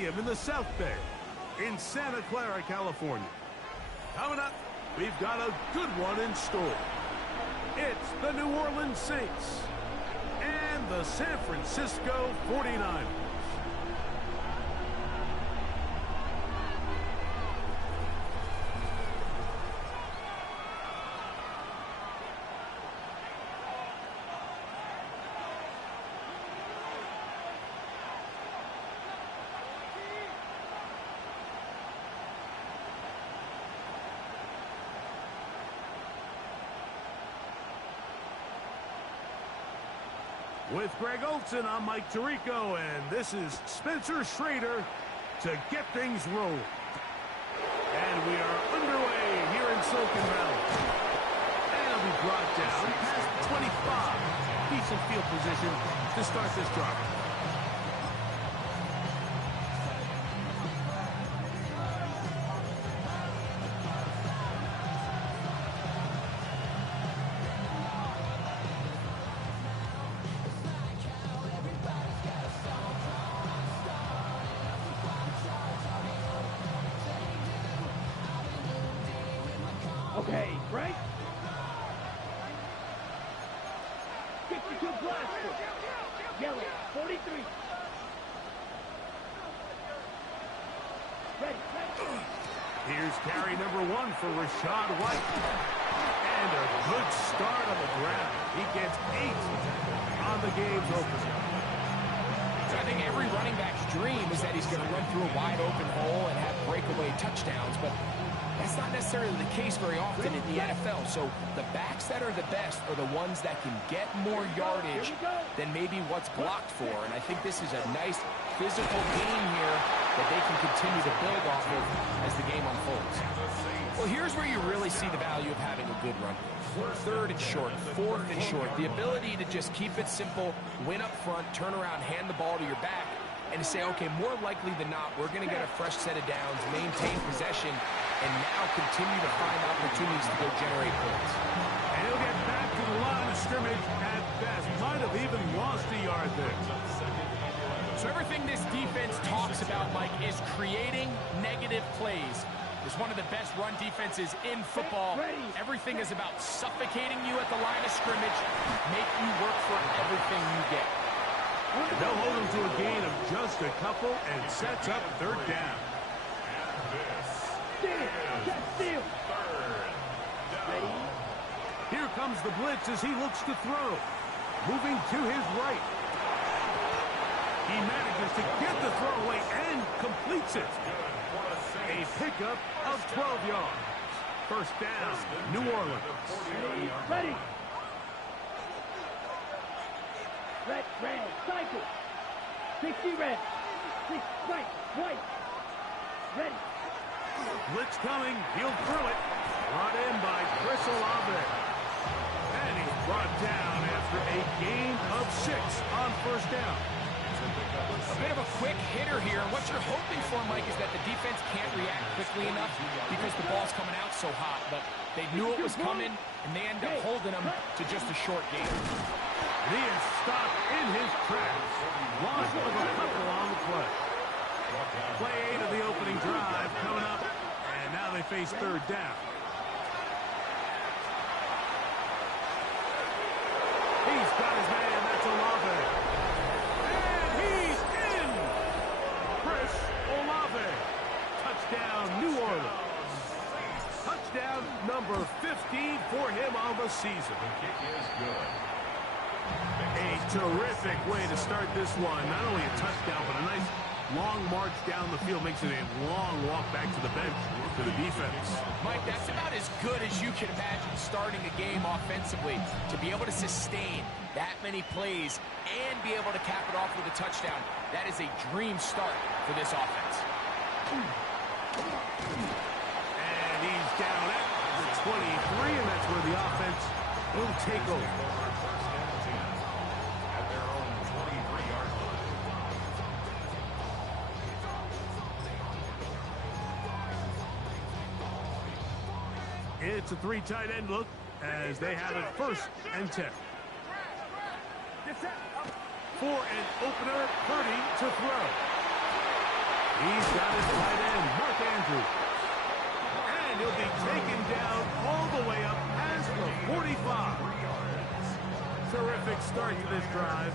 Stadium in the South Bay in Santa Clara, California. Coming up, we've got a good one in store. It's the New Orleans Saints and the San Francisco 49ers. With Greg Olson, I'm Mike Tirico, and this is Spencer Schrader to get things rolling. And we are underway here in Silicon Valley. And it'll be brought down past 25. Decent field position to start this drive. Okay, right? 62 blaster. Yellow, 43. Ready. Here's carry number 1 for Rachaad White. And a good start on the ground. He gets 8 on the game's opener. So I think every running back's dream is that he's going to run through a wide open hole and have breakaway touchdowns, but that's not necessarily the case very often in the NFL. So the backs that are the best are the ones that can get more yardage than maybe what's blocked for. And I think this is a nice physical game here that they can continue to build off of as the game unfolds. Well, here's where you really see the value of having a good run. 3rd and short, 4th and short. The ability to just keep it simple, win up front, turn around, hand the ball to your back, and to say, okay, more likely than not, we're going to get a fresh set of downs, maintain possession, and now continue to find opportunities to go generate points. And he'll get back to the line of scrimmage at best. Might have even lost a yard there. So everything this defense talks about, Mike, is creating negative plays. It's one of the best run defenses in football. Everything is about suffocating you at the line of scrimmage, make you work for everything you get. They'll hold him to a gain of just a couple and sets up 3rd down. Steal. Ready. Here comes the blitz as he looks to throw. Moving to his right. He manages to get the throw away and completes it. A pickup of 12 yards. 1st down, New Orleans. Ready. Red, cycle. 60 red. 6 white. Ready. Blitz coming, he'll throw it. Brought in by Chris Olave. And he's brought down after a gain of 6 on 1st down. A bit of a quick hitter here. What you're hoping for, Mike, is that the defense can't react quickly enough because the ball's coming out so hot. But they knew it was coming, and they end up holding them to just a short game. And he is stopped in his tracks. Loss of a couple on the play. Play 8 of the opening drive coming up, and now they face 3rd down. He's got his man, that's Olave. And he's in! Chris Olave. Touchdown, New Orleans. Touchdown number 15 for him on the season. The kick is good. A terrific way to start this one. Not only a touchdown, but a nice long march down the field. Makes it a long walk back to the bench for the defense. Mike, that's about as good as you can imagine starting a game offensively. To be able to sustain that many plays and be able to cap it off with a touchdown, that is a dream start for this offense. And he's down at the 23, and that's where the offense will take over. It's a 3 tight end look as they have it 1st and 10. For an opener, Purdy to throw. He's got his tight end, Mark Andrews. And he'll be taken down all the way up past the 45. Terrific start to this drive.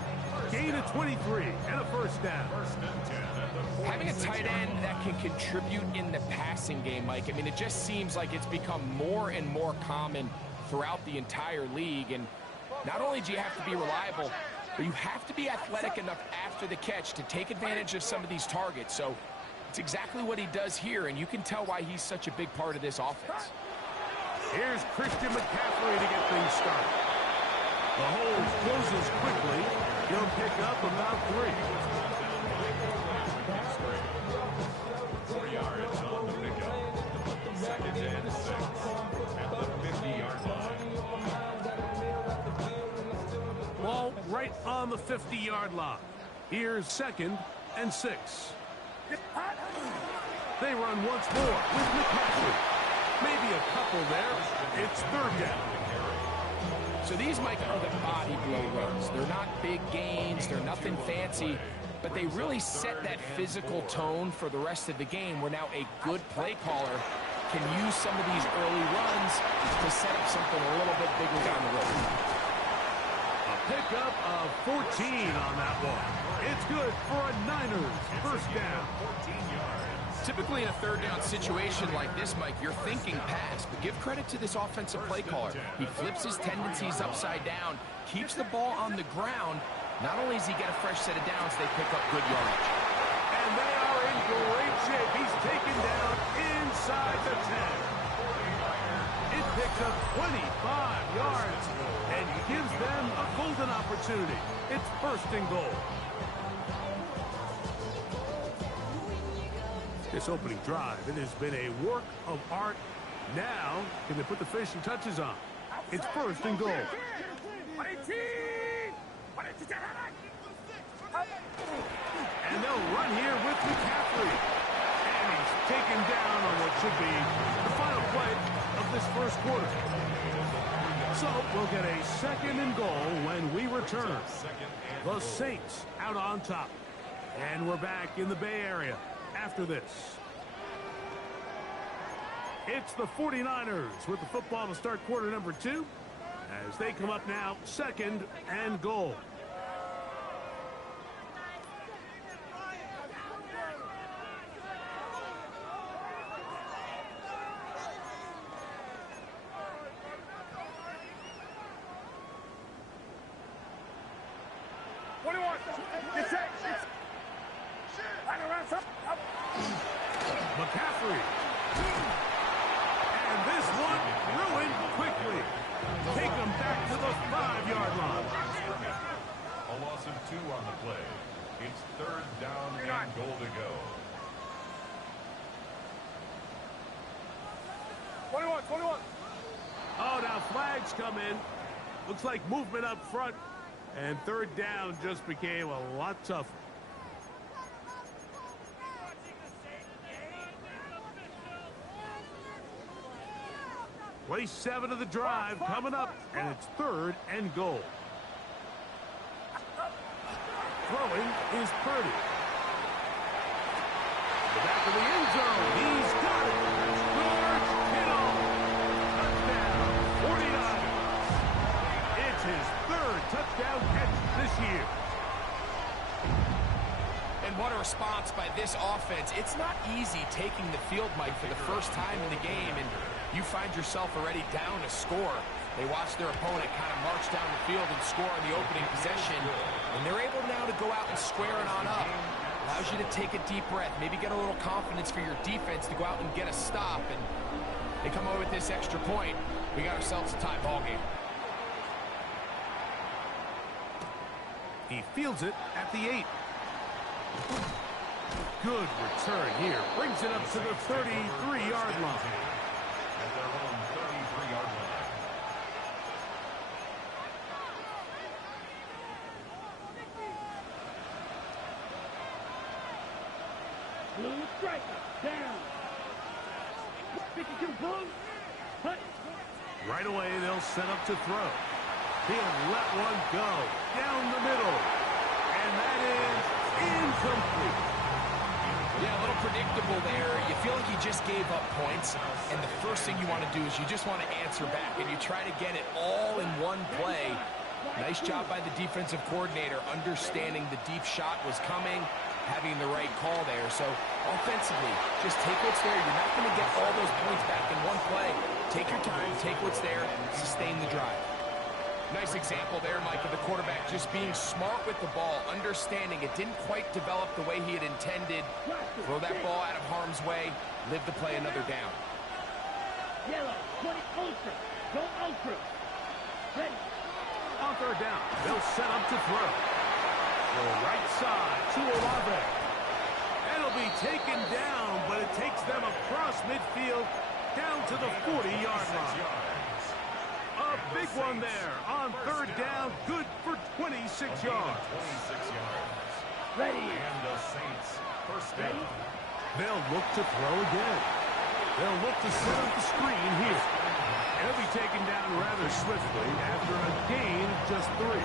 Gain of 23 and a first down. Having a tight end that can contribute in the passing game, Mike, I mean, it just seems like it's become more and more common throughout the entire league. And not only do you have to be reliable, but you have to be athletic enough after the catch to take advantage of some of these targets. So it's exactly what he does here, and you can tell why he's such a big part of this offense. Here's Christian McCaffrey to get things started. The hole closes quickly. He'll pick up about 3. 4 yards on the pickup. 2nd and 6 at the 50-yard line. Ball right on the 50-yard line. Here's 2nd and 6. They run once more with McCaffrey. Maybe a couple there. It's 3rd down. So these, Mike, are the body blow runs. They're not big gains. They're nothing fancy. But they really set that physical tone for the rest of the game where now a good play caller can use some of these early runs to set up something a little bit bigger down the road. A pickup of 14 on that one. It's good for a Niners first down. 14 yards. Typically in a 3rd down situation like this, Mike, you're thinking pass, but give credit to this offensive play caller. He flips his tendencies upside down, keeps the ball on the ground. Not only does he get a fresh set of downs, they pick up good yardage. And they are in great shape. He's taken down inside the 10. It picks up 25 yards and gives them a golden opportunity. It's 1st and goal. This opening drive, it has been a work of art. Now, can they put the finishing touches on? It's 1st and goal. And they'll run here with McCaffrey. And he's taken down on what should be the final play of this 1st quarter. So we'll get a 2nd and goal when we return. The Saints out on top. And we're back in the Bay Area after this. It's the 49ers with the football to start quarter number 2 as they come up now 2nd and goal. McCaffrey. And this one ruined quickly. Take them back to the 5-yard line. A loss of 2 on the play. It's 3rd down and goal to go. 21. Oh, now flags come in. Looks like movement up front. And 3rd down just became a lot tougher. Play 7 of the drive coming up, and it's 3rd and goal. Throwing is Purdy. The back of the end zone. He's got it. George Kittle. Touchdown. 49. It's his 3rd touchdown catch this year. And what a response by this offense. It's not easy taking the field, Mike, for the first time in the game, and you find yourself already down a score. They watch their opponent kind of march down the field and score on the opening possession, and they're able now to go out and square it on up. Allows you to take a deep breath, maybe get a little confidence for your defense to go out and get a stop, and they come away with this extra point. We got ourselves a tie ball game. He fields it at the 8. Good return here. Brings it up to the 33-yard line. At their own 33-yard line. Blue striker down. 52 Blue. Hut. Right away, they'll set up to throw. He'll let one go down the middle. And that is incomplete. Yeah, a little predictable there. You feel like you just gave up points, and the first thing you want to do is you just want to answer back, and you try to get it all in one play. Nice job by the defensive coordinator understanding the deep shot was coming, having the right call there. So offensively, just take what's there. You're not going to get all those points back in one play. Take your time, take what's there, sustain the drive. Nice example there, Mike, of the quarterback just being smart with the ball, understanding it didn't quite develop the way he had intended. Throw that ball out of harm's way, live to play another down. Yellow, 20 ultra. Go ultra. Ready. On third down, they'll set up to throw. The right side to Olave. It'll be taken down, but it takes them across midfield down to the 40-yard line. A big one there on third down, good for 26 yards. Ready. And the Saints first down. They'll look to throw again. They'll look to set up the screen here. It'll be taken down rather swiftly after a gain of just 3.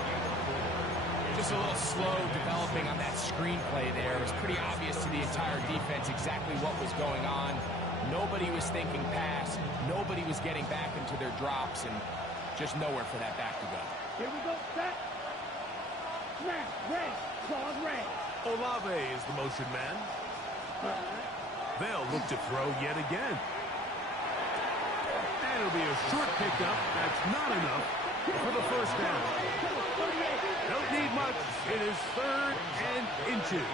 Just a little slow developing on that screenplay there. It was pretty obvious to the entire defense exactly what was going on. Nobody was thinking pass. Nobody was getting back into their drops, and just nowhere for that back to go. Here we go. Set. Snap. Red. Claws red. Olave is the motion man. They'll look to throw yet again. And it'll be a short pickup. That's not enough for the first down. Don't need much. It is third and inches.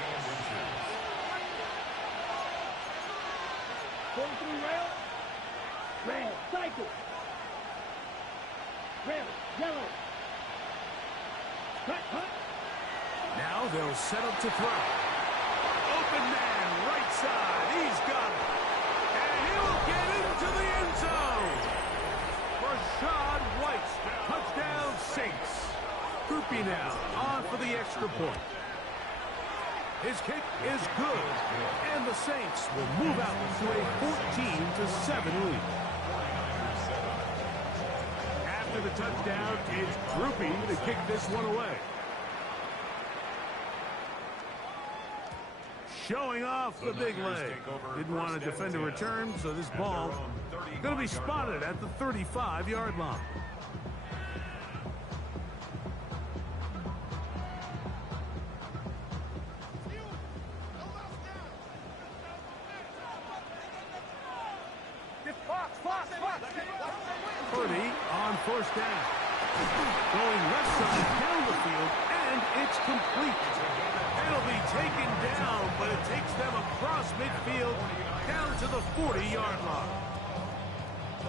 Going through rail. Red. Cycle. Red. Yellow. Cut. Cut. Now they'll set up to throw. Open man, right side. He's got it. And he'll get into the end zone. Rachaad White. Touchdown Saints. Groupie now on for the extra point. His kick is good. And the Saints will move out to a 14-7 lead. After the touchdown, it's Groupie to kick this one away. Showing off the big leg. Didn't want to defend a return, so this ball going to be spotted at the 35-yard line. Purdy on first down. Going left side down the field, and it's complete. It'll be taken down, but it takes them across midfield down to the 40-yard line.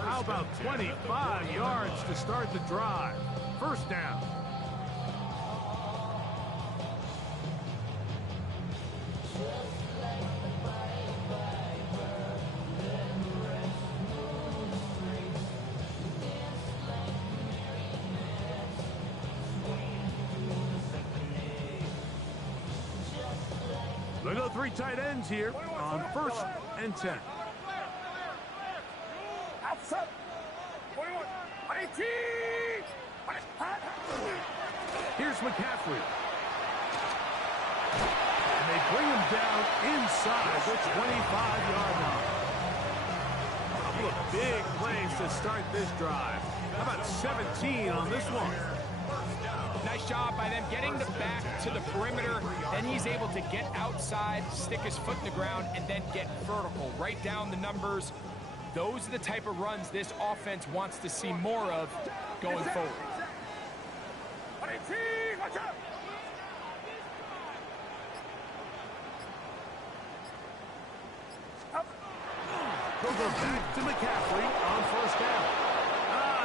How about 25 yards to start the drive? First down. They go 3 tight ends here on first and 10. Here's McCaffrey. And they bring him down inside the 25-yard line. A couple of big plays to start this drive. How about 17 on this one? Nice job by them getting the back to the perimeter. Then he's able to get outside, stick his foot in the ground, and then get vertical. Right down the numbers. Those are the type of runs this offense wants to see more of going forward. They'll go back to McCaffrey on first down.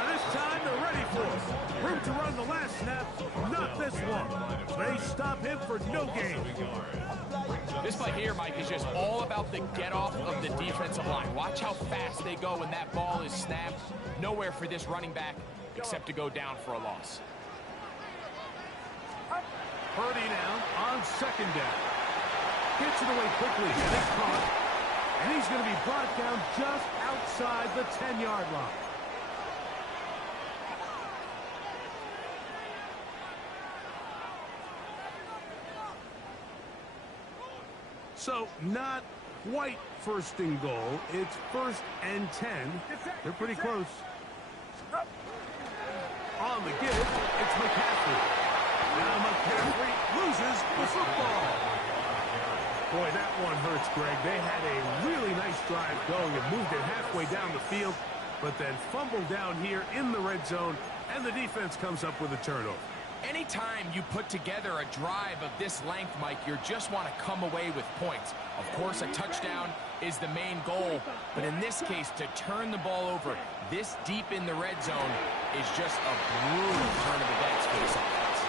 This time they're ready for it. Room to run the last snap, not this one. They stop him for no gain. This play here, Mike, is just all about the get-off of the defensive line. Watch how fast they go when that ball is snapped. Nowhere for this running back except to go down for a loss. Purdy now on second down. Gets it away quickly, and it's caught. And he's going to be brought down just outside the 10-yard line. So, not quite first and goal. It's 1st and 10. They're pretty close. On the give, it's McCaffrey. Now McCaffrey loses the football. Boy, that one hurts, Greg. They had a really nice drive going and moved it halfway down the field, but then fumbled down here in the red zone, and the defense comes up with a turnover. Anytime you put together a drive of this length, Mike, you just want to come away with points. Of course, a touchdown is the main goal, but in this case, to turn the ball over this deep in the red zone is just a brutal turn of events for this offense.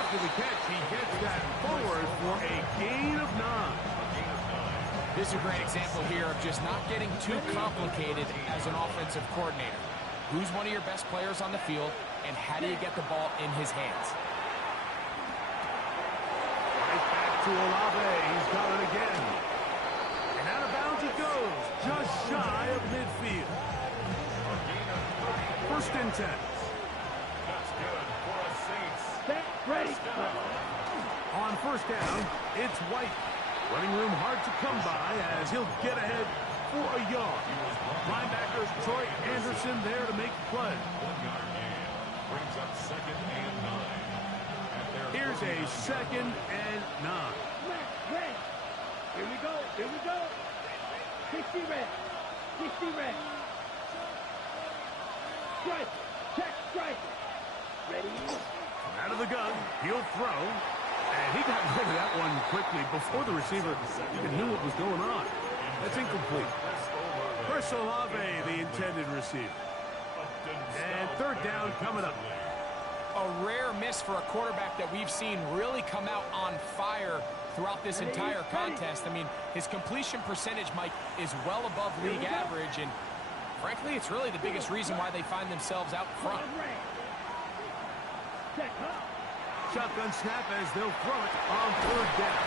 After the catch, he gets that forward for a gain of 9. This is a great example here of just not getting too complicated as an offensive coordinator. Who's one of your best players on the field, and how do you get the ball in his hands? Right back to Olave. He's got it again. And out of bounds it goes, just shy of midfield. 1st and 10. That's good for a Saints. Set, ready. On 1st down, it's White. Running room hard to come by as he'll get ahead for a yard. Linebackers Troy Anderson there to make the play. 1-yard gain brings up 2nd and 9. Here's a 2nd and 9. Red. Here we go. Here we go. 60 red. 60 red. Strike. Check. Strike. Ready. Out of the gun, he'll throw. And he got rid of that one quickly before the receiver even knew what was going on. That's incomplete. Chris Olave, the intended receiver. And 3rd down coming up. A rare miss for a quarterback that we've seen really come out on fire throughout this entire contest. I mean, his completion percentage, Mike, is well above league average, and frankly, it's really the biggest reason why they find themselves out front. Shotgun snap as they'll throw it on 3rd down.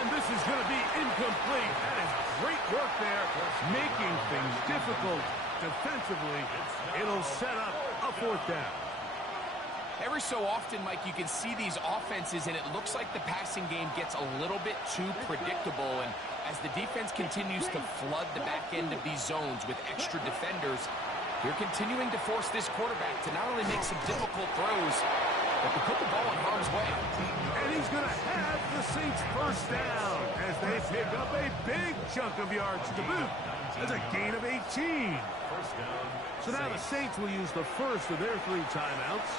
And this is going to be incomplete. That is great work there, making things difficult defensively. It'll set up a 4th down. Every so often, Mike, you can see these offenses, and it looks like the passing game gets a little bit too predictable. And as the defense continues to flood the back end of these zones with extra defenders, they're continuing to force this quarterback to not only make some difficult throws, but to put the ball in harm's way. And he's going to have the Saints 1st down as they pick up a big chunk of yards to boot. That's a gain of 18. So now the Saints will use the first of their 3 timeouts.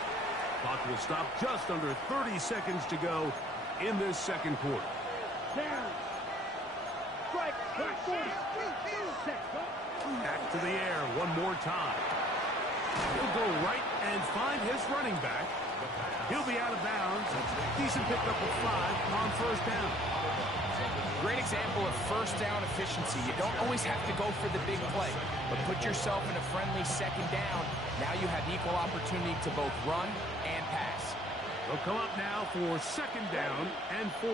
Clock will stop just under 30 seconds to go in this 2nd quarter. Down. Strike. 40. Back to the air one more time. He'll go right and find his running back. He'll be out of bounds. Decent pickup of 5 on 1st down. Great example of 1st down efficiency. You don't always have to go for the big play, but put yourself in a friendly 2nd down. Now you have equal opportunity to both run and pass. They'll come up now for 2nd down and 4.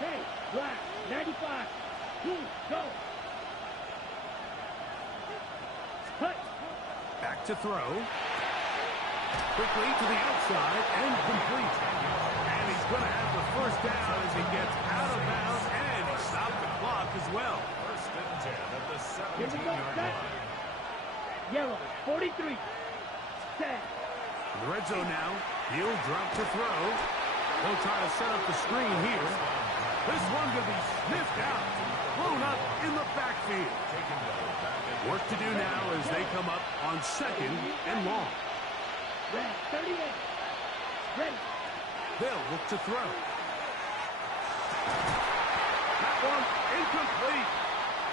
Hey, black. 95. Go. Cut. Back to throw. Quickly to the outside and complete. And he's going to have the 1st down as he gets out of bounds, and he stopped the clock as well. 1st and 10 at the Here we go. 17-yard Set. line. Yellow. 43. Set. In the red zone now. He'll drop to throw. They'll try to set up the screen here. This one going to be sniffed out. Blown up in the backfield. Work to do now as they come up on 2nd and long. Red. 38. Ready. They'll look to throw. That one incomplete.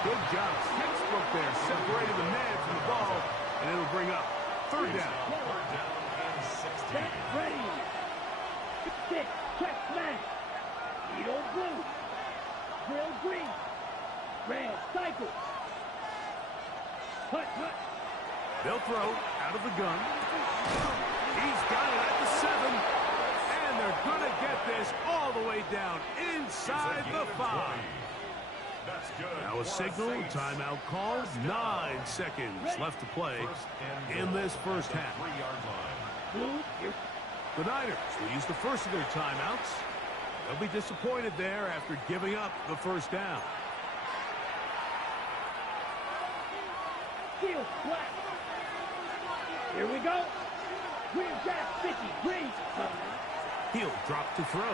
Good job. Textbook there. Separated the man from the ball, and it'll bring up 3rd down. 3rd down and 16. Set. Ready. 6. Check. Smash. Edo blue. Grill green. Red. Cycle. Cut. They'll throw out of the gun. He's got it at the 7. And they're going to get this all the way down inside the 5. That's good. Now a signal, timeout called. 9 seconds left to play in this 1st half. 3-yard line. Blue. Here. The Niners will use the first of their timeouts. They'll be disappointed there after giving up the first down. Field flat. Here we go. Green Jack 50. Green. He'll drop to throw.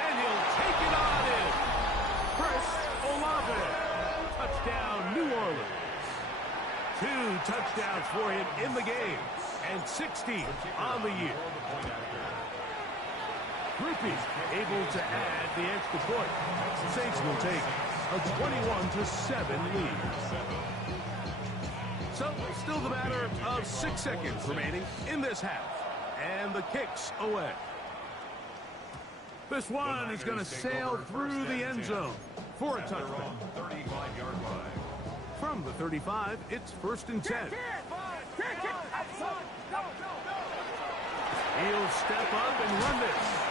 And he'll take it on in. Chris Olave. Touchdown, New Orleans. 2 touchdowns for him in the game. And 60 on the year. Rupees able to add the extra point. Saints will take a 21-7 lead. So, still the matter of 6 seconds remaining in this half. And the kick's away. This one is going to sail through the end zone for a touchdown. 35-yard line. From the 35, it's 1st and 10. He'll step up and run this.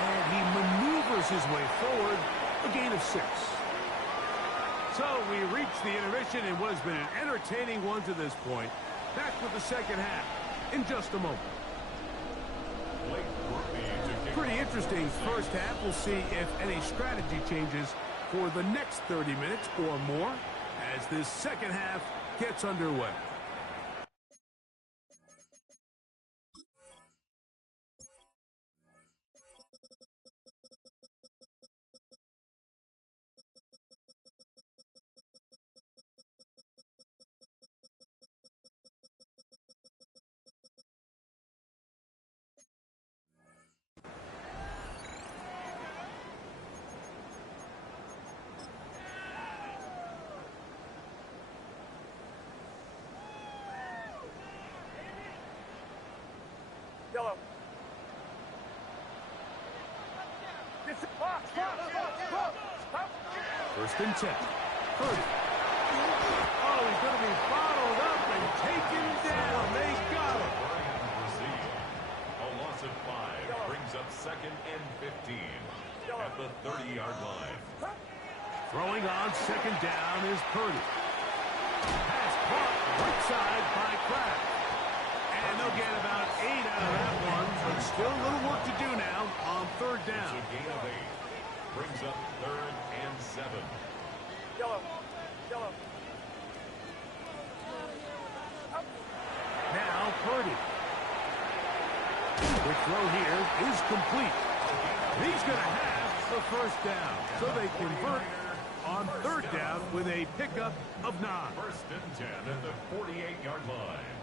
And he maneuvers his way forward, a gain of 6. So we reach the intermission in what has been an entertaining one to this point. Back with the second half in just a moment. Pretty interesting first half. We'll see if any strategy changes for the next 30 minutes or more as this second half gets underway. Yellow. First and 10. Purdy. Oh, he's going to be bottled up and taken down. They got him. A loss of 5 brings up 2nd and 15 at the 30-yard line. Throwing on 2nd down is Purdy. Pass caught right side by Kraft. And they'll get about 8 out of that one, but still a little work to do now on 3rd down. It's a gain of 8. Brings up 3rd and 7. Yellow. Yellow. Now Purdy. The throw here is complete. He's going to have the 1st down. So they convert on 3rd down with a pickup of 9. 1st and 10 at the 48-yard line.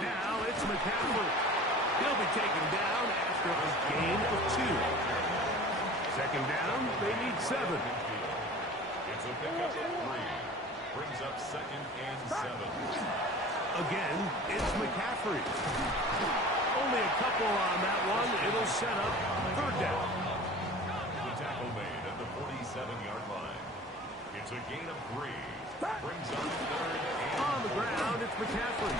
Now it's McCaffrey. He'll be taken down after a gain of 2. 2nd down, they need 7. It's a pickup of 3. Brings up 2nd and 7. Again, it's McCaffrey. Only a couple on that one. It'll set up 3rd down. The tackle made at the 47-yard line. It's a gain of 3. Brings up 3rd and On the ground, it's McCaffrey.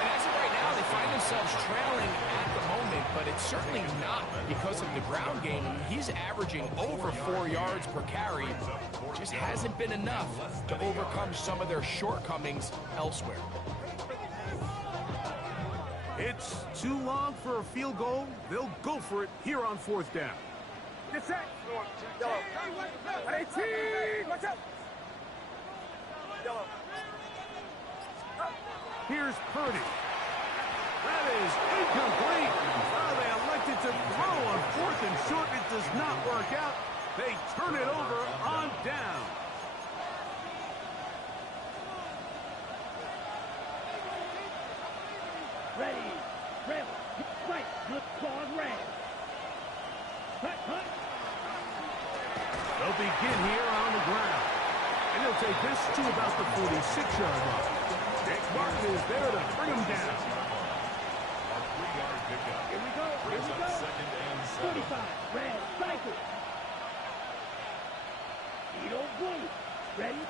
And as of right now, they find themselves trailing at the moment, but it's certainly not because of the ground game. I mean, he's averaging over 4 yards per carry. Just hasn't been enough to overcome some of their shortcomings elsewhere. It's too long for a field goal. They'll go for it here on 4th down. Get set. Yellow. 18. Watch out. Yellow. Here's Purdy. That is incomplete. Well, they elected to throw on 4th and short. It does not work out. They turn it over on down. Ready. Red. Right. Look on red. Hunt. Hunt. They'll begin here on the ground. And he'll take this to about the 46-yard line. Nick Martin is there to bring him down. a 3-yard pickup. Here we go. Here Brings we up go. 2nd and 7. 45. Red. Cycle. Edo Blue. Ready.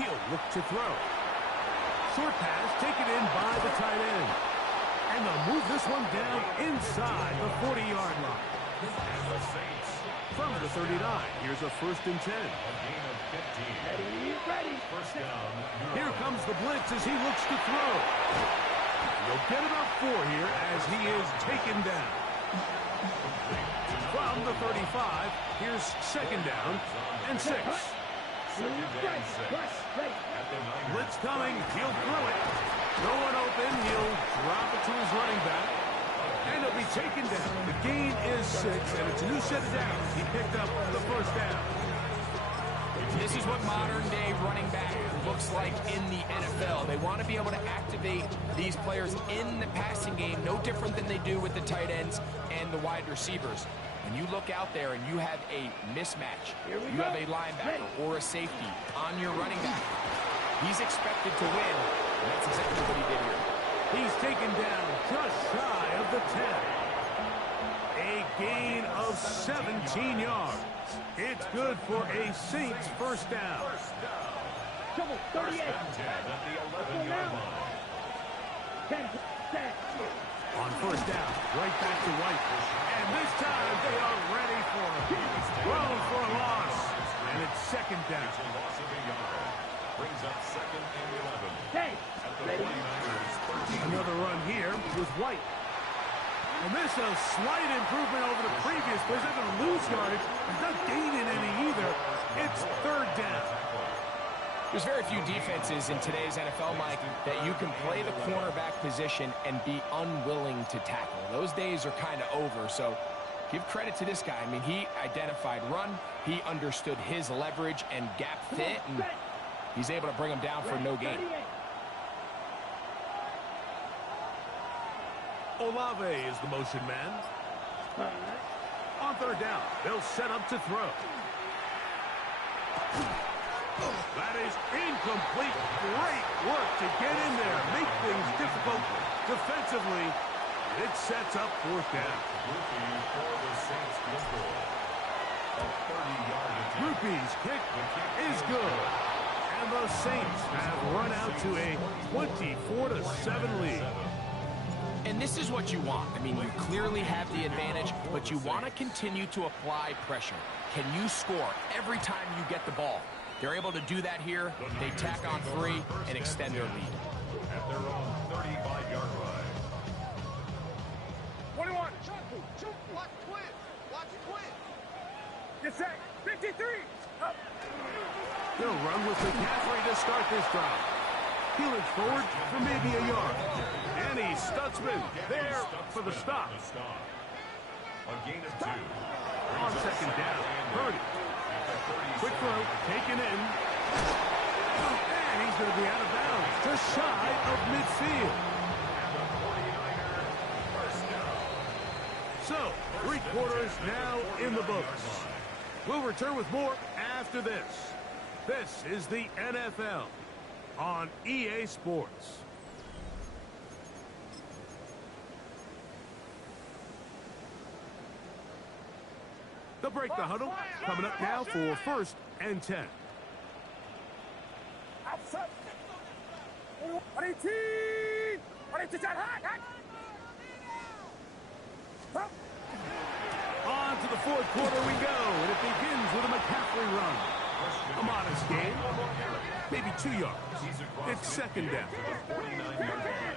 He'll look to throw. Short pass taken in by the tight end. And they'll move this one down inside the 40-yard line. And the Saints, From the 39, here's a 1st and 10. a gain of 15. Ready. Ready. 1st down. Here comes the blitz as he looks to throw. He'll get about 4 here as he is taken down. From the 35, here's second down and 6. Blitz coming. He'll throw it. No one open. He'll drop it to his running back. And it'll be taken down. The gain is 6, and it's a new set of downs. He picked up the first down. This is what modern-day running back looks like in the NFL. They want to be able to activate these players in the passing game, no different than they do with the tight ends and the wide receivers. When you look out there and you have a mismatch, you have a linebacker or a safety on your running back, he's expected to win, and that's exactly what he did here. He's taken down just shy of the 10. A gain of 17 yards. It's good for a Saints first down. Trouble, 38. At the 11-yard line. 10. On first down, right back to White. And this time they are ready for him. Thrown for a loss. And it's second down. It's a loss of a yard. Brings up second and 11. Hey, At the 49ers 13. Another run here with White. And this is a slight improvement over the previous play. He's not going to lose yardage. He's not gaining any either. It's third down. There's very few defenses in today's NFL, Mike, that you can play the cornerback position and be unwilling to tackle. Those days are kind of over, so give credit to this guy. I mean, he identified run, he understood his leverage and gap fit, and he's able to bring him down for no gain. Olave is the motion man. On third down, they'll set up to throw. That is incomplete. Great work to get in there. Make things difficult defensively. It sets up fourth down. Rupee's kick is good. And the Saints have run out to a 24-7 lead. And this is what you want. I mean, you clearly have the advantage, but you want to continue to apply pressure. Can you score every time you get the ball? They're able to do that here. They tack on 3 and extend their lead. At their own 35-yard line. 21. Watch Quinn. Watch Quinn. Get set. 53. Up. They'll run with McCaffrey to start this drive. He looks forward for maybe a yard. And he Stutzman there for the stop. A gain of 2. On second down, Purdy. Quick throw, taken in. And he's going to be out of bounds, just shy of midfield. So, 3 quarters now in the books. We'll return with more after this. This is the NFL on EA Sports. They'll break the huddle. Coming up now for first and 10. On to the fourth quarter we go, and it begins with a McCaffrey run. A modest gain, maybe 2 yards. It's second down. 49-yard line.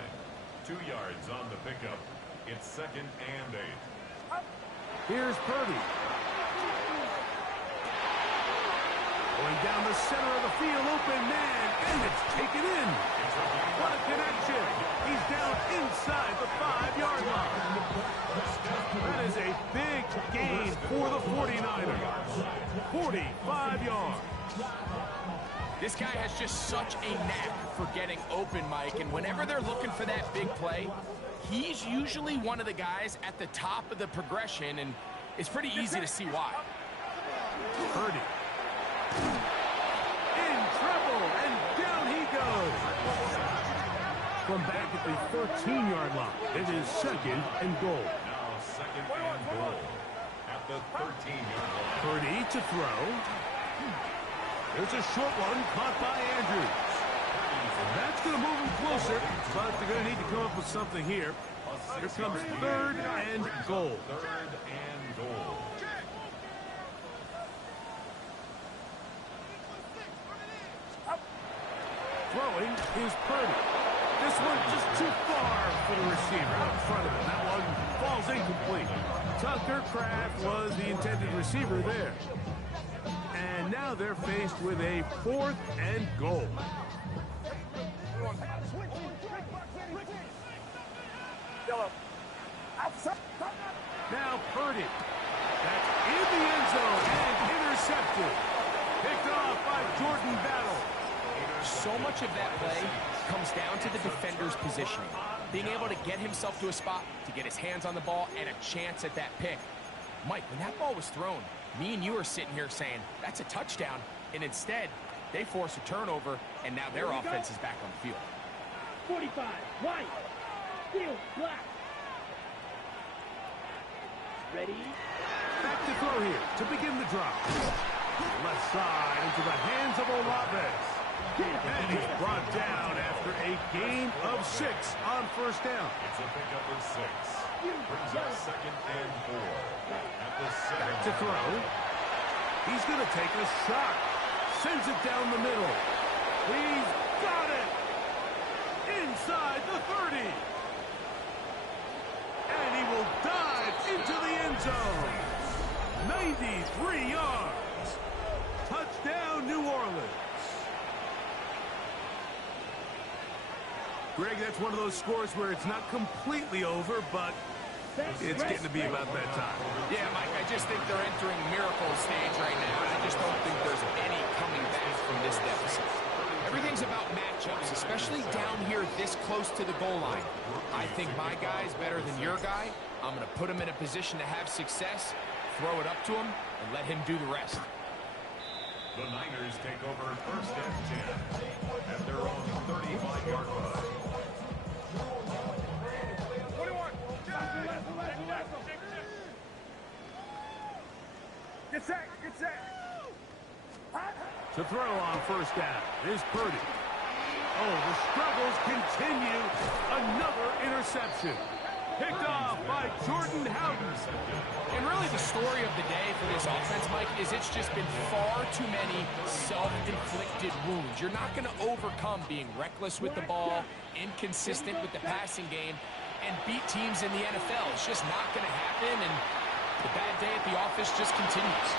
2 yards on the pickup. It's second and 8. Here's Purdy. Going down the center of the field, open man, and it's taken in. What a connection. He's down inside the 5-yard line. That is a big gain for the 49ers. 45 yards. This guy has just such a knack for getting open, Mike, and whenever they're looking for that big play, he's usually one of the guys at the top of the progression, and it's pretty easy to see why. Purdy. In trouble, and down he goes. From back at the 13-yard line, it is second and goal. Now second and goal. At the 13-yard line. Purdy to throw. There's a short one caught by Andrews. That's going to move him closer, but they're going to need to come up with something here. Here comes third and goal. Third and goal. Throwing is Purdy. This one just too far for the receiver, out in front of him. That one falls incomplete. Tucker Kraft was the intended receiver there. And now they're faced with a 4th and goal. Now Purdy. That's in the end zone and intercepted. Picked off by Jordan Battle. So much of that play comes down to the defender's positioning. Being able to get himself to a spot, to get his hands on the ball, and a chance at that pick. Mike, when that ball was thrown, me and you are sitting here saying, that's a touchdown. And instead, they force a turnover, and now their offense is back on the field. 45, white, field, black. Ready? Back to throw here to begin the drop. Left side into the hands of Olave. And he's brought down after a gain of 6 on first down. It's a pickup of 6. Brings up 2nd and 4. At the 7. Back to throw. He's going to take a shot. Sends it down the middle. He's got it. Inside the 30. And he will dive into the end zone. 93 yards. Touchdown, New Orleans. Greg, that's one of those scores where it's not completely over, but it's getting to be about that time. Yeah, Mike, I just think they're entering miracle stage right now. I just don't think there's any coming back from this deficit. Everything's about matchups, especially down here this close to the goal line. I think my guy's better than your guy. I'm going to put him in a position to have success, throw it up to him, and let him do the rest. The Niners take over 1st and 10 at their own 35-yard line. Get set, get set. To throw on first down is Purdy. Oh, the struggles continue. Another interception. Picked off by Jordan Howden. And really the story of the day for this offense, Mike, is it's just been far too many self-inflicted wounds. You're not going to overcome being reckless with the ball, inconsistent with the passing game, and beat teams in the NFL. It's just not going to happen, and the bad day at the office just continues.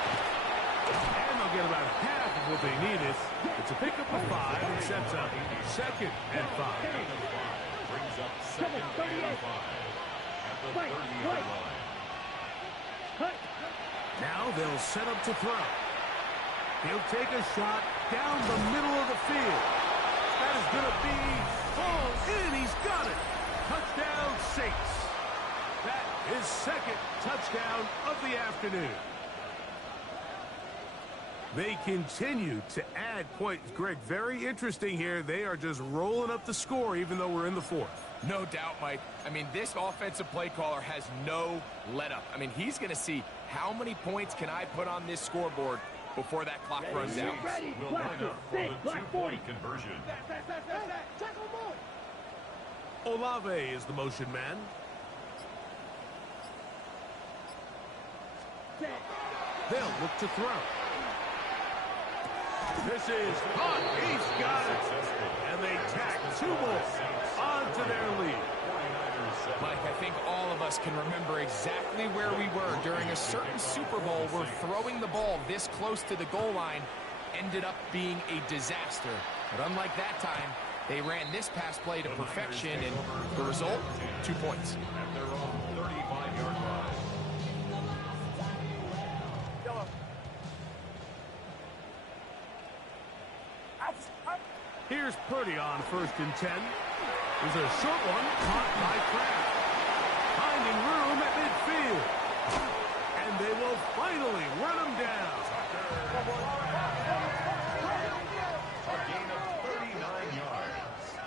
And they'll get about half of what they needed. It's a pickup of 5 and sets up 2nd and 5. Brings up 2nd and 5 at the 30-yard line. Now they'll set up to throw. He'll take a shot down the middle of the field. That is going to be full in. He's got it. Touchdown, Saints. That is 2nd touchdown of the afternoon. They continue to add points. Greg, very interesting here. They are just rolling up the score even though we're in the 4th. No doubt, Mike. I mean, this offensive play caller has no let-up. I mean, he's going to see how many points can I put on this scoreboard before that clock runs out. Will line up for the 2-point conversion. Olave is the motion man. They'll look to throw. This is hot. He's got it. And they tack 2 more onto their lead. Mike, I think all of us can remember exactly where we were during a certain Super Bowl where throwing the ball this close to the goal line ended up being a disaster. But unlike that time, they ran this pass play to perfection, and the result, 2 points. At their own 35-yard line. Here's Purdy on 1st and 10. There's a short one caught by Kraft. Finding room at midfield. And they will finally run him down. A gain of 39 yards.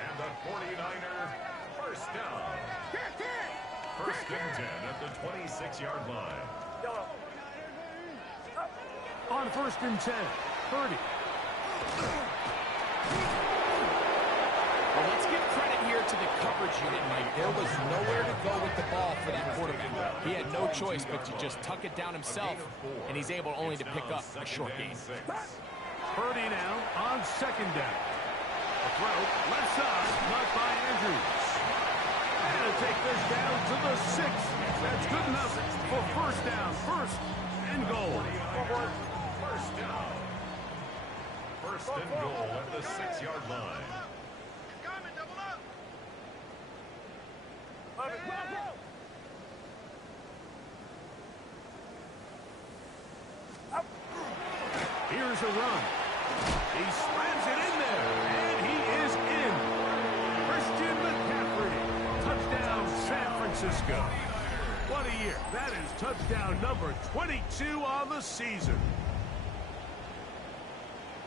And the 49er first down. 1st and 10 at the 26-yard line. On 1st and 10, Purdy. Well, let's give credit here to the coverage unit, Mike. There was nowhere to go with the ball for that quarterback. He had no choice but to just tuck it down himself, and he's able only to pick up a short gain. Purdy now on 2nd down. A throw, left side, not by Andrews. And to take this down to the 6. That's good enough for first down, first and goal. First down. First and goal at the 6-yard line. Coming, double up. Here's a run. He slams it in there, and he is in. Christian McCaffrey, touchdown San Francisco. What a year. That is touchdown number 22 on the season.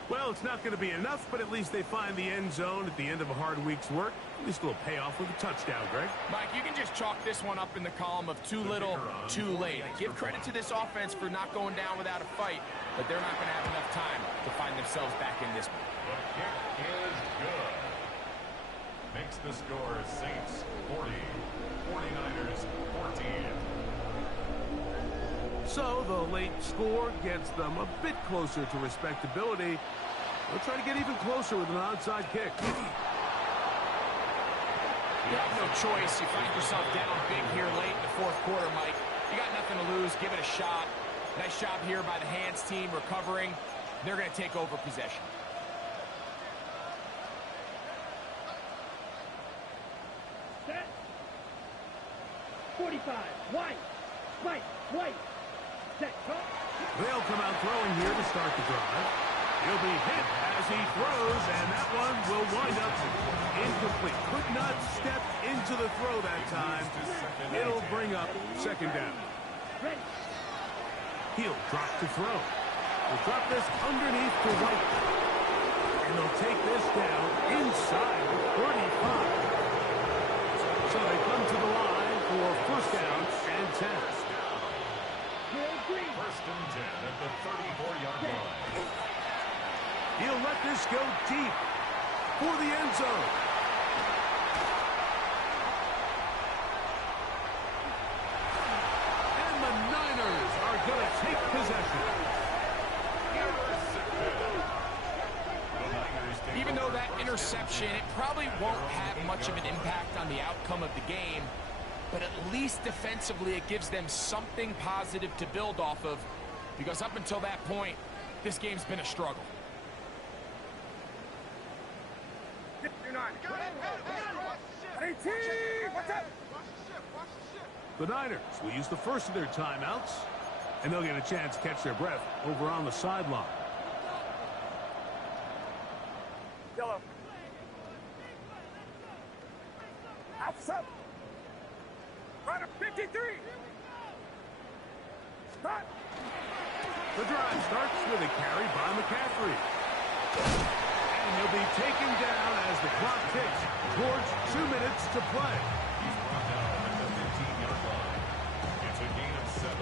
Well, it's not going to be enough, but at least they find the end zone at the end of a hard week's work. At least it'll pay off with a touchdown, Greg. Mike, you can just chalk this one up in the column of too little, too late. Give credit to this offense for not going down without a fight, but they're not going to have enough time to find themselves back in this one. The kick is good. Makes the score Saints 40, 49ers 14. So the late score gets them a bit closer to respectability. They'll try to get even closer with an onside kick. You have no choice. You find yourself down big here late in the fourth quarter, Mike. You got nothing to lose. Give it a shot. Nice job here by the hands team recovering. They're going to take over possession. Set. 45. White. White. White. Set. Go. They'll come out throwing here to start the drive. He'll be hit as he throws, and that one will wind up incomplete. Could not step into the throw that time. It'll bring up second down. Ready. He'll drop to throw. He'll drop this underneath to White. And they'll take this down inside the 35. So they come to the line for first down and 10. First and 10 at the 34-yard line. He'll let this go deep for the end zone. And the Niners are going to take possession. Even though that interception, it probably won't have much of an impact on the outcome of the game, but at least defensively it gives them something positive to build off of, because up until that point, this game's been a struggle. The Niners will use the first of their timeouts, and they'll get a chance to catch their breath over on the sideline. Yellow. Outside. Right of 53. Start. The drive starts with a carry by McCaffrey. And he'll be taken down as the clock ticks towards 2 minutes to play. He's brought down at the 15-yard line. It's a gain of 7.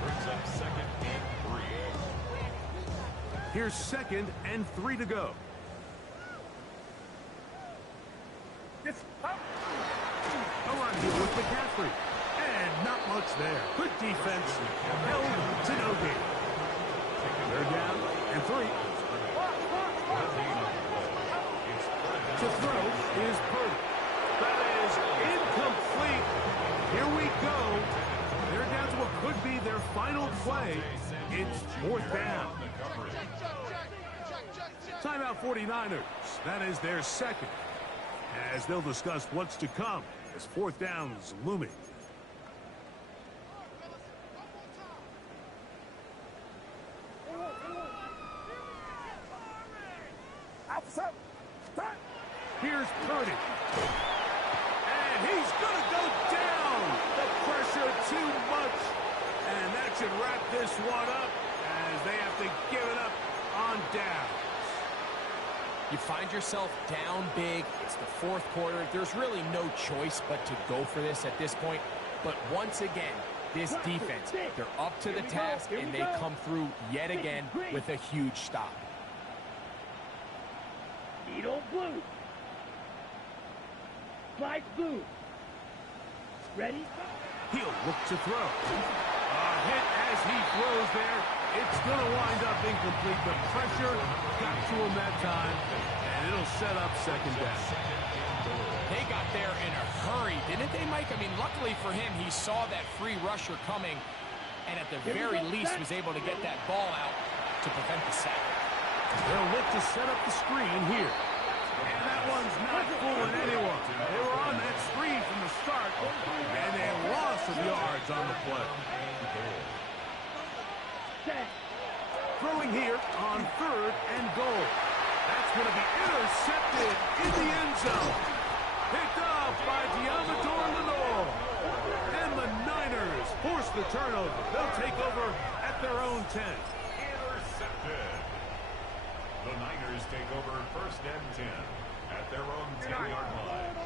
Brings up second and 3. Here's second and 3 to go. Yes. Up. A run here with McCaffrey. And not much there. Good defense. Held to no gain. They're down and 3. To throw is Purdy. That is incomplete. Here we go. They're down to what could be their final play. It's fourth down. Timeout 49ers. That is their second. As they'll discuss what's to come as fourth down is looming. Outside. Start. Here's Purdy. And he's going to go down. The pressure too much. And that should wrap this one up as they have to give it up on downs. You find yourself down big. It's the fourth quarter. There's really no choice but to go for this at this point. But once again, this defense, they're up to the task, and they come through yet again with a huge stop. Needle blue. Flight blue. Ready? He'll look to throw. hit as he throws there. It's going to wind up incomplete. The pressure got to him that time, and it'll set up second down. They got there in a hurry, didn't they, Mike? I mean, luckily for him, he saw that free rusher coming, and at the very least was able to get that ball out to prevent the sack. They'll look to set up the screen here. And that one's not fooling anyone. They were on that screen from the start, and a loss of yards on the play. Throwing here on 3rd and goal. That's going to be intercepted in the end zone. Picked off by Diamador Lenore. And the Niners force the turnover. They'll take over at their own 10. Intercepted. The Niners take over 1st and 10 at their own 10-yard line.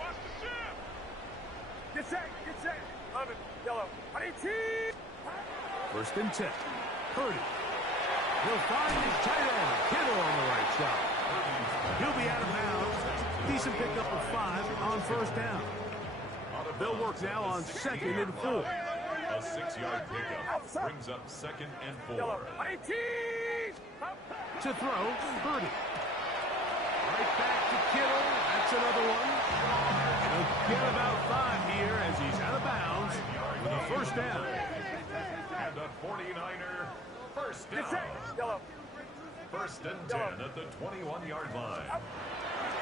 Watch the ship! Get set, get set. 11, yellow. 22. 1st and 10. Purdy. He'll find his tight end, Kittle, on the right side. He'll be out of bounds. Decent pickup of 5 on 1st down. They'll work now on 2nd and 4. A 6-yard pickup brings up 2nd and 4. Yellow. 18. To throw, Purdy. Right back to Kittle. That's another one. He'll get about 5 here as he's out of bounds with a 1st down. And a 49er 1st Get set, down. yellow. 1st and 10 at the 21-yard line.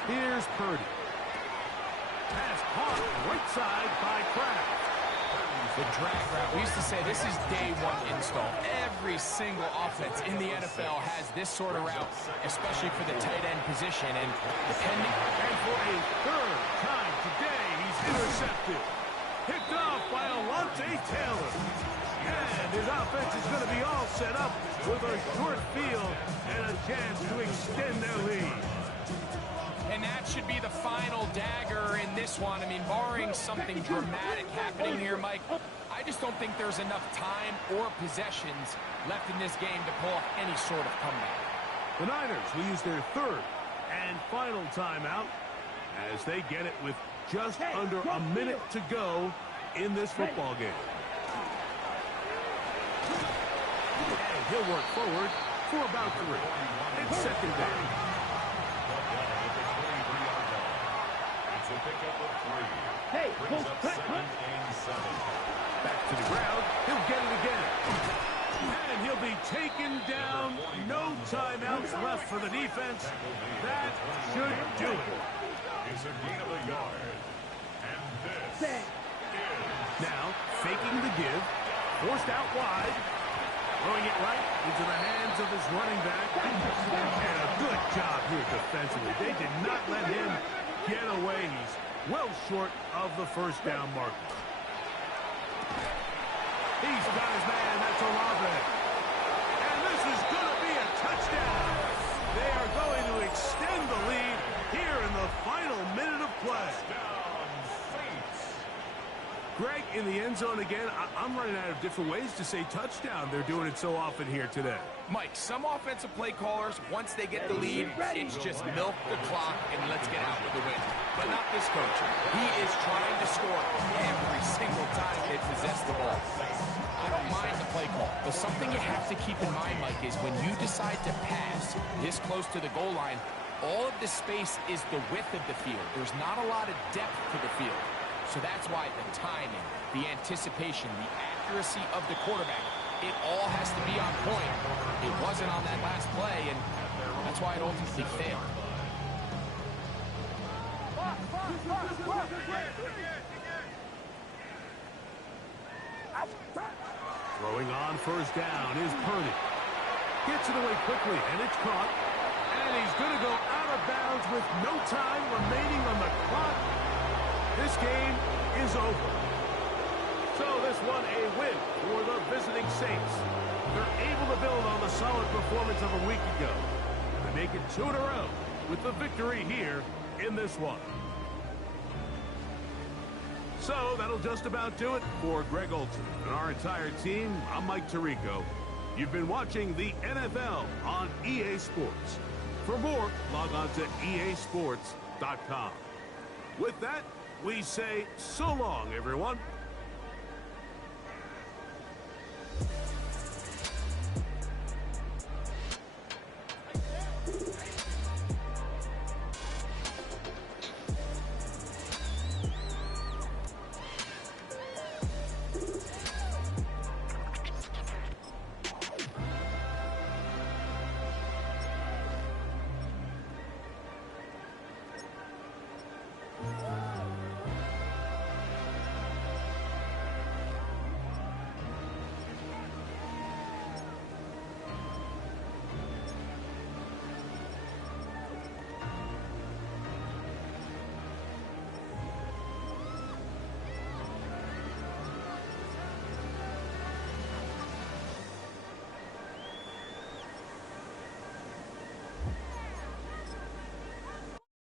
Here's Purdy. Pass caught right side by Kraft. The drag route. We used to say this is day 1 install. Every single offense in the NFL has this sort of route, especially for the tight end position. And depending... And for a 3rd time today, he's intercepted. Picked off by Alontae Taylor. And his offense is going to be all set up with a short field and a chance to extend their lead. And that should be the final dagger in this one. I mean, barring something dramatic happening here, Mike, I just don't think there's enough time or possessions left in this game to pull off any sort of comeback. The Niners will use their 3rd and final timeout as they get it with just under a minute to go in this football game. And he'll work forward for about 3. It's 2nd down. It's a pickup of 3. Hey, Brings up 2nd and 7. Back to the ground. He'll get it again. And he'll be taken down. No timeouts left for the defense. That should do it. It's a gain of a yard. And this is... Now, faking the give. Forced out wide. Throwing it right into the hands of his running back. And a good job here defensively. They did not let him get away. He's well short of the 1st down marker. He's got his man. That's Olave. And this is going to be a touchdown. They are going to extend the lead here in the final minute of play. Greg, in the end zone again, I'm running out of different ways to say touchdown. They're doing it so often here today. Mike, some offensive play callers, once they get the lead, it's just milk the clock and let's get out with the win. But not this coach. He is trying to score every single time they possess the ball. I don't mind the play call, but something you have to keep in mind, Mike, is when you decide to pass this close to the goal line, all of the space is the width of the field. There's not a lot of depth to the field. So that's why the timing, the anticipation, the accuracy of the quarterback, it all has to be on point. It wasn't on that last play, and that's why it ultimately failed. Throwing on 1st down is Purdy. Gets it away quickly, and it's caught. And he's going to go out of bounds with no time remaining on the clock. This game is over. So this one a win for the visiting Saints. They're able to build on the solid performance of a week ago. They make it 2 in a row with the victory here in this one. So that'll just about do it for Greg Olsen and our entire team. I'm Mike Tirico. You've been watching the NFL on EA Sports. For more, log on to easports.com. With that, we say so long, everyone.